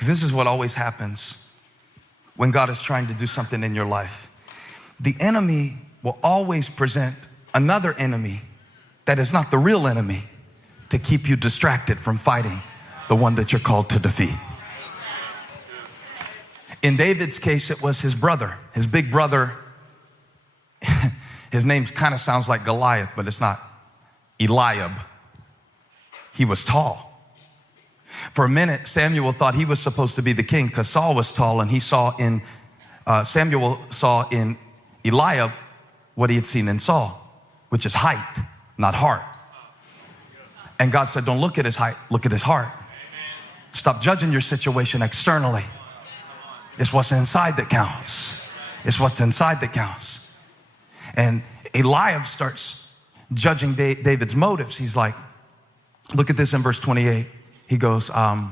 Because this is what always happens when God is trying to do something in your life. The enemy will always present another enemy that is not the real enemy to keep you distracted from fighting the one that you're called to defeat. In David's case, it was his brother, his big brother. His name kind of sounds like Goliath, but it's not. Eliab. He was tall. For a minute, Samuel thought he was supposed to be the king because Saul was tall, and Samuel saw in Eliab what he had seen in Saul, which is height, not heart. And God said, don't look at his height, look at his heart. Stop judging your situation externally. It's what's inside that counts. It's what's inside that counts. And Eliab starts judging David's motives. He's like, look at this in verse 28. He goes, why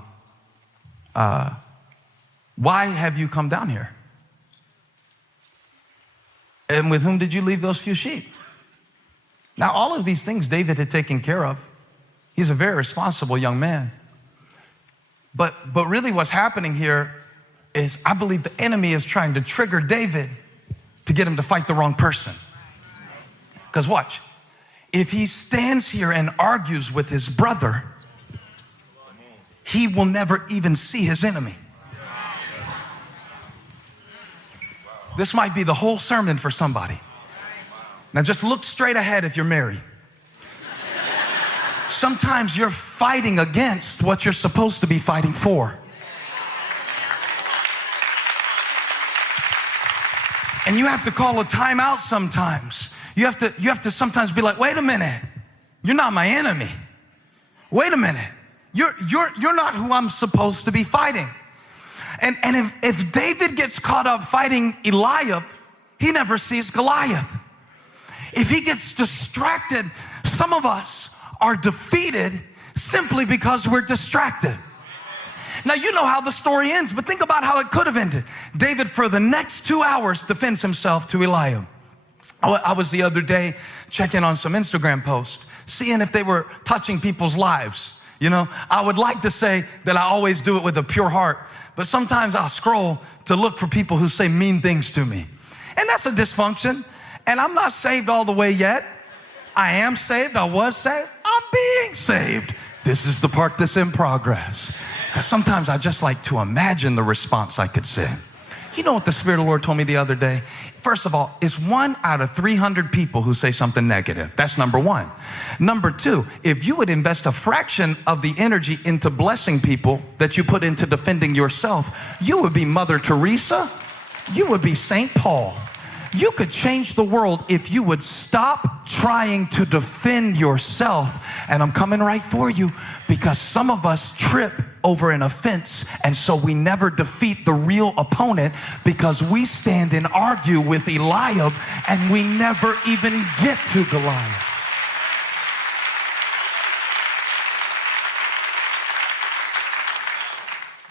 have you come down here? And with whom did you leave those few sheep? Now, all of these things David had taken care of. He's a very responsible young man. But really what's happening here is I believe the enemy is trying to trigger David to get him to fight the wrong person. Because watch, if he stands here and argues with his brother, he will never even see his enemy. This might be the whole sermon for somebody. Now just look straight ahead if you're married. Sometimes you're fighting against what you're supposed to be fighting for. And you have to call a timeout sometimes. You have to sometimes be like, wait a minute, you're not my enemy. Wait a minute, you're not who I'm supposed to be fighting. And if David gets caught up fighting Eliab, he never sees Goliath. If he gets distracted, some of us are defeated simply because we're distracted. Now, you know how the story ends, but think about how it could have ended. David, for the next 2 hours, defends himself to Eliab. I was the other day checking on some Instagram posts, seeing if they were touching people's lives. You know, I would like to say that I always do it with a pure heart, but sometimes I'll scroll to look for people who say mean things to me. And that's a dysfunction. And I'm not saved all the way yet. I am saved. I was saved. I'm being saved. This is the part that's in progress. Because sometimes I just like to imagine the response I could send. You know what the Spirit of the Lord told me the other day? First of all, it's 1 out of 300 people who say something negative. That's number one. Number two, if you would invest a fraction of the energy into blessing people that you put into defending yourself, you would be Mother Teresa. You would be St. Paul. You could change the world if you would stop trying to defend yourself. And I'm coming right for you because some of us trip over an offense, and so we never defeat the real opponent because we stand and argue with Eliab and we never even get to Goliath.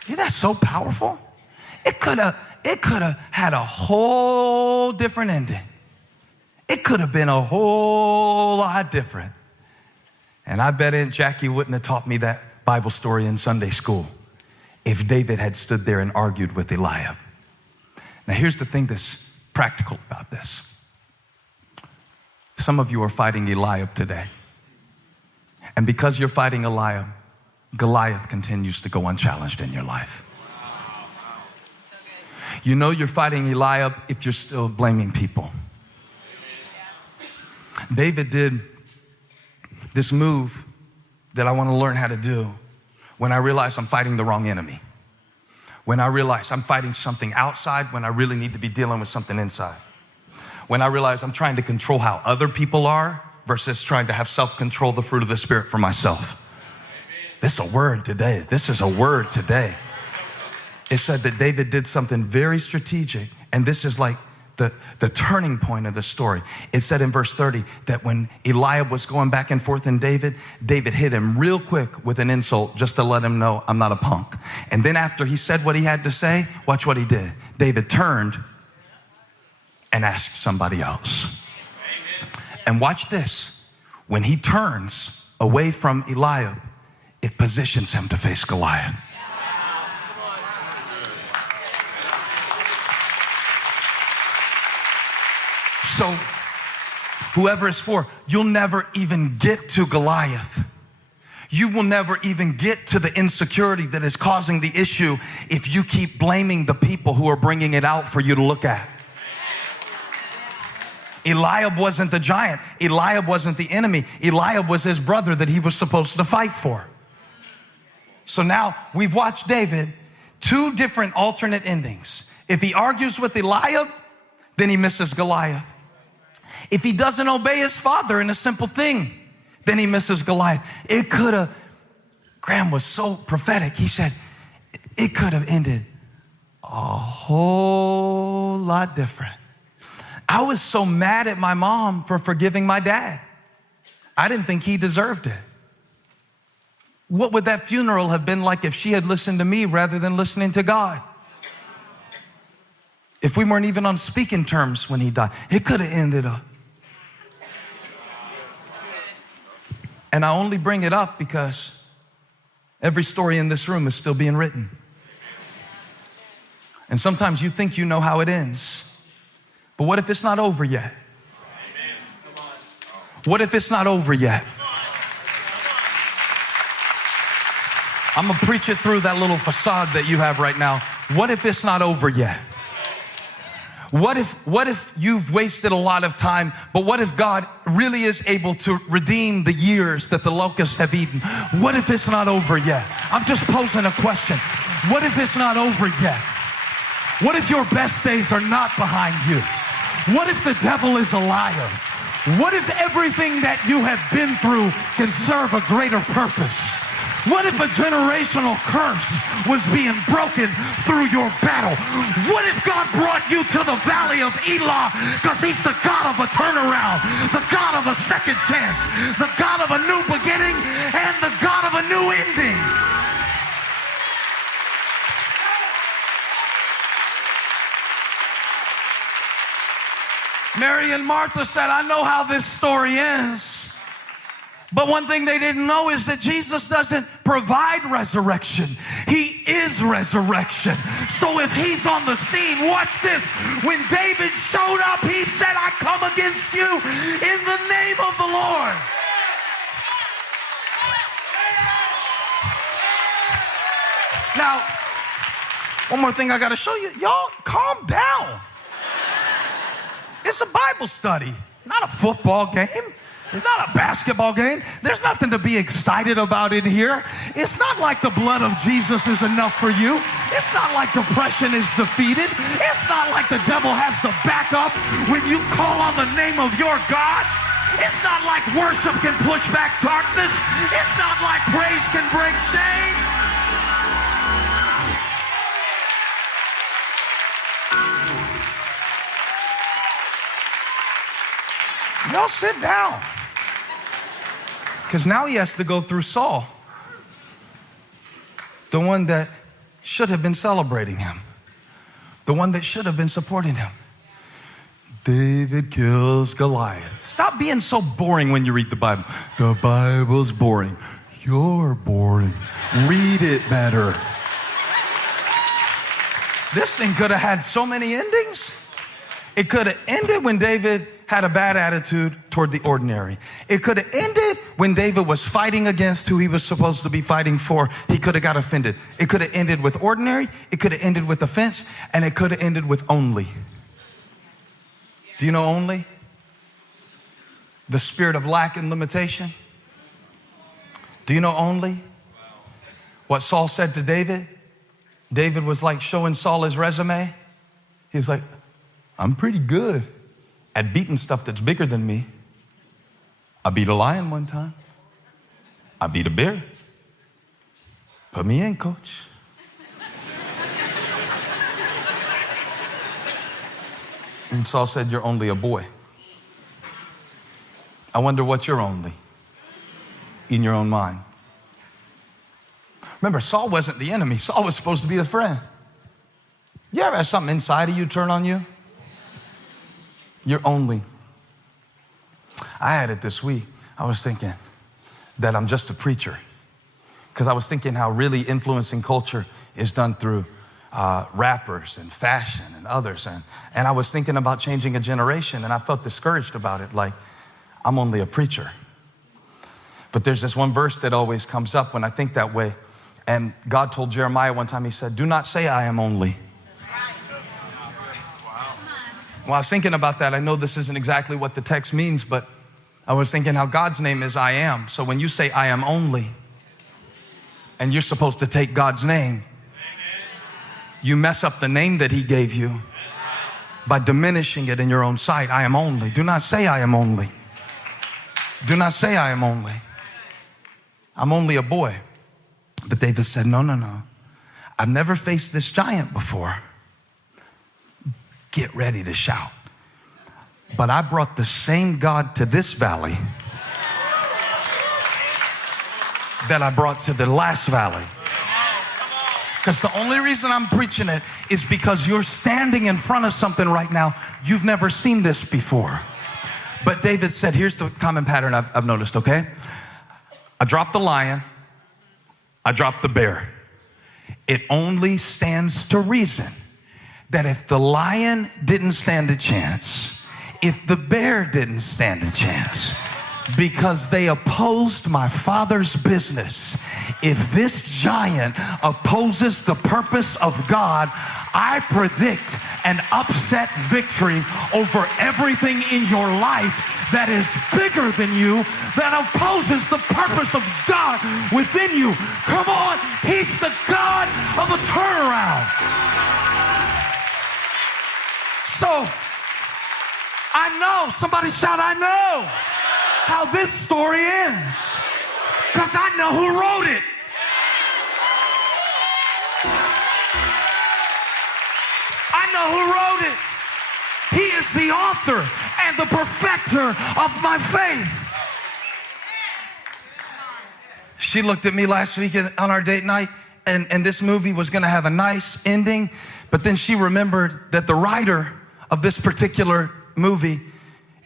Isn't that so powerful? It could have had a whole different ending. It could have been a whole lot different. And I bet Aunt Jackie wouldn't have taught me that Bible story in Sunday school if David had stood there and argued with Eliab. Now here's the thing that's practical about this. Some of you are fighting Eliab today. And because you're fighting Eliab, Goliath continues to go unchallenged in your life. You know you're fighting Eliab if you're still blaming people. David did this move that I want to learn how to do when I realize I'm fighting the wrong enemy. When I realize I'm fighting something outside when I really need to be dealing with something inside. When I realize I'm trying to control how other people are versus trying to have self-control, the fruit of the Spirit for myself. This is a word today. This is a word today. It said that David did something very strategic, and this is like the turning point of the story. It said in verse 30 that when Eliab was going back and forth in David hit him real quick with an insult just to let him know, I'm not a punk. And then after he said what he had to say, watch what he did. David turned and asked somebody else. And watch this. When he turns away from Eliab, it positions him to face Goliath. So whoever is for, you'll never even get to Goliath. You will never even get to the insecurity that is causing the issue if you keep blaming the people who are bringing it out for you to look at. Eliab wasn't the giant. Eliab wasn't the enemy. Eliab was his brother that he was supposed to fight for. So now we've watched David, two different alternate endings. If he argues with Eliab, then he misses Goliath. If he doesn't obey his father in a simple thing, then he misses Goliath. It could have, Graham was so prophetic. He said, it could have ended a whole lot different. I was so mad at my mom for forgiving my dad. I didn't think he deserved it. What would that funeral have been like if she had listened to me rather than listening to God? If we weren't even on speaking terms when he died, it could have ended up. And I only bring it up because every story in this room is still being written. And sometimes you think you know how it ends. But what if it's not over yet? What if it's not over yet? I'm gonna preach it through that little facade that you have right now. What if it's not over yet? What if you've wasted a lot of time, but what if God really is able to redeem the years that the locusts have eaten? What if it's not over yet? I'm just posing a question. What if it's not over yet? What if your best days are not behind you? What if the devil is a liar? What if everything that you have been through can serve a greater purpose? What if a generational curse was being broken through your battle? What if God brought you to the valley of Elah because he's the God of a turnaround, the God of a second chance, the God of a new beginning, and the God of a new ending? Mary and Martha said, I know how this story ends. But one thing they didn't know is that Jesus doesn't provide resurrection. He is resurrection. So if he's on the scene, watch this. When David showed up, he said, I come against you in the name of the Lord. Now, one more thing I got to show you. Y'all, calm down. It's a Bible study, not a football game. It's not a basketball game. There's nothing to be excited about in here. It's not like the blood of Jesus is enough for you. It's not like depression is defeated. It's not like the devil has to back up when you call on the name of your God. It's not like worship can push back darkness. It's not like praise can break chains. Y'all sit down. Because now he has to go through Saul, the one that should have been celebrating him, the one that should have been supporting him. David kills Goliath. Stop being so boring when you read the Bible. The Bible's boring. You're boring. Read it better. This thing could have had so many endings. It could have ended when David had a bad attitude toward the ordinary. It could have ended when David was fighting against who he was supposed to be fighting for. He could have got offended. It could have ended with ordinary. It could have ended with offense. And it could have ended with only. Do you know only? The spirit of lack and limitation. Do you know only? What Saul said to David? David was like showing Saul his resume. He's like, I'm pretty good at beating stuff that's bigger than me. I beat a lion one time. I beat a bear. Put me in, coach. And Saul said, you're only a boy. I wonder what you're only in your own mind. Remember, Saul wasn't the enemy. Saul was supposed to be the friend. You ever have something inside of you turn on you? You're only. I had it this week. I was thinking that I'm just a preacher. Because I was thinking how really influencing culture is done through rappers and fashion and others. And I was thinking about changing a generation, and I felt discouraged about it, like I'm only a preacher. But there's this one verse that always comes up when I think that way. And God told Jeremiah one time, he said, do not say I am only. Well, I was thinking about that. I know this isn't exactly what the text means, but I was thinking how God's name is I am. So when you say I am only, and you're supposed to take God's name, you mess up the name that he gave you by diminishing it in your own sight. I am only. Do not say I am only. Do not say I am only. I'm only a boy. But David said, no. I've never faced this giant before. Get ready to shout. But I brought the same God to this valley that I brought to the last valley. Because the only reason I'm preaching it is because you're standing in front of something right now. You've never seen this before. But David said, here's the common pattern I've noticed, okay? I dropped the lion. I dropped the bear. It only stands to reason that if the lion didn't stand a chance, if the bear didn't stand a chance, because they opposed my Father's business, if this giant opposes the purpose of God, I predict an upset victory over everything in your life that is bigger than you, that opposes the purpose of God within you. Come on, he's the God of a turnaround. So, I know, somebody shout, I know how this story ends, because I know who wrote it. I know who wrote it. He is the author and the perfecter of my faith. She looked at me last week on our date night, and this movie was going to have a nice ending, but then she remembered that the writer of this particular movie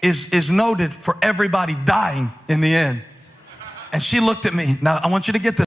is noted for everybody dying in the end. And she looked at me. Now, I want you to get this.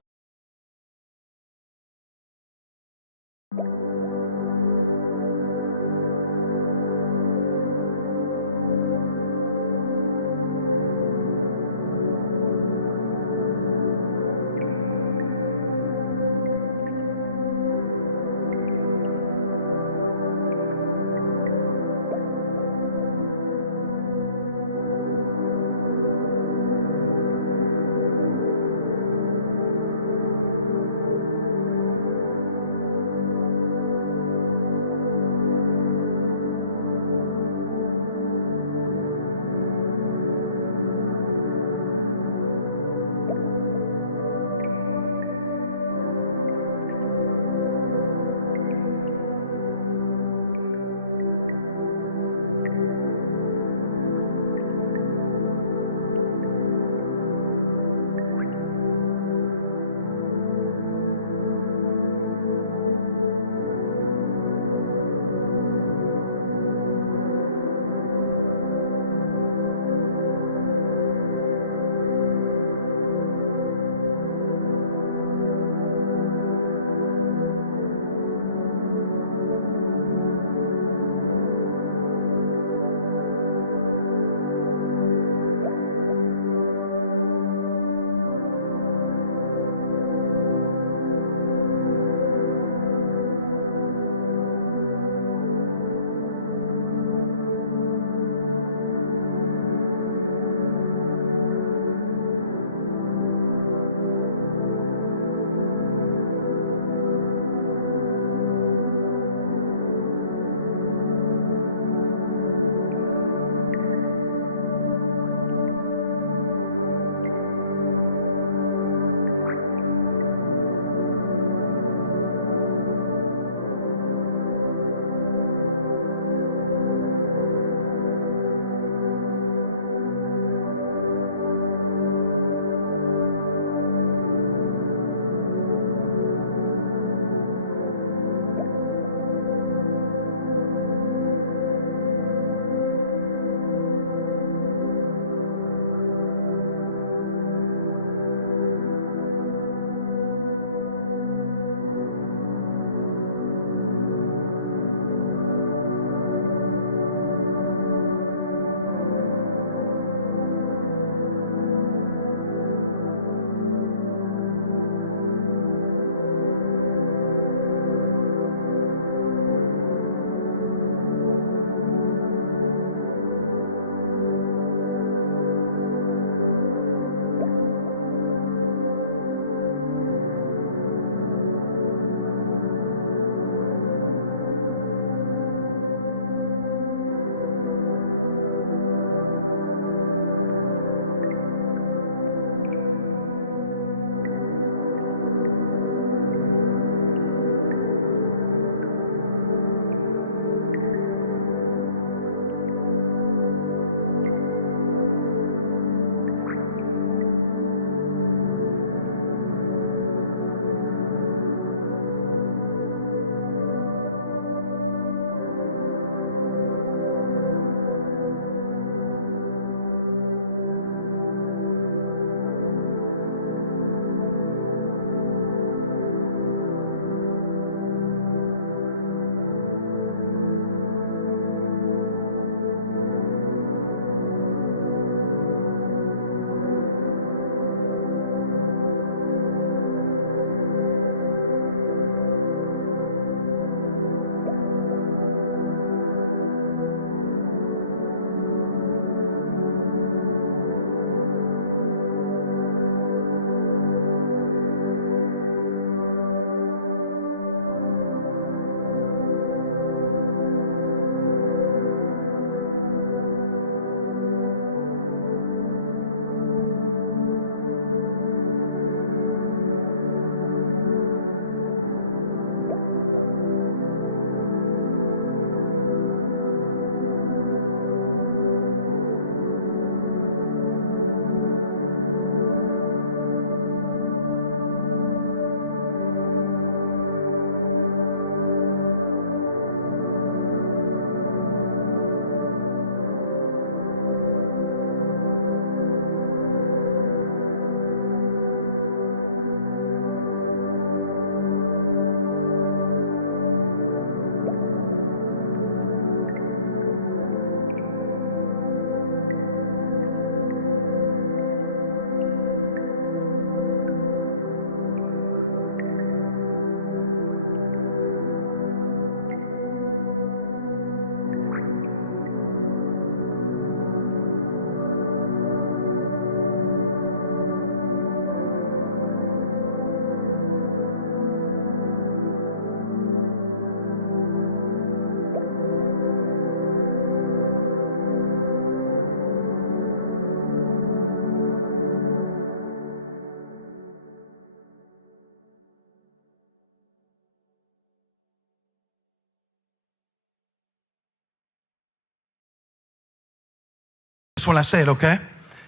this when I say it, okay?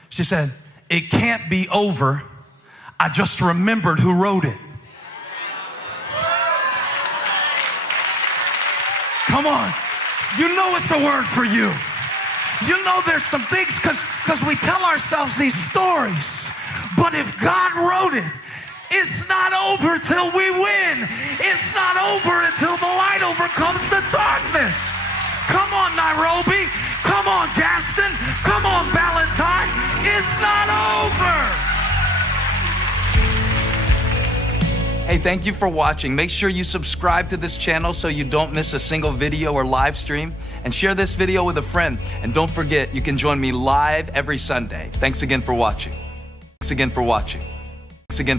She said, it can't be over. I just remembered who wrote it. Come on. You know it's a word for you. You know there's some things because we tell ourselves these stories. But if God wrote it, it's not over till we win. It's not over until the light overcomes the darkness. Come on, Nairobi. Come on, Gaston. Come on, Valentine. It's not over. Hey, thank you for watching. Make sure you subscribe to this channel so you don't miss a single video or live stream. And share this video with a friend. And don't forget, you can join me live every Sunday. Thanks again for watching. Thanks again for watching. Thanks again.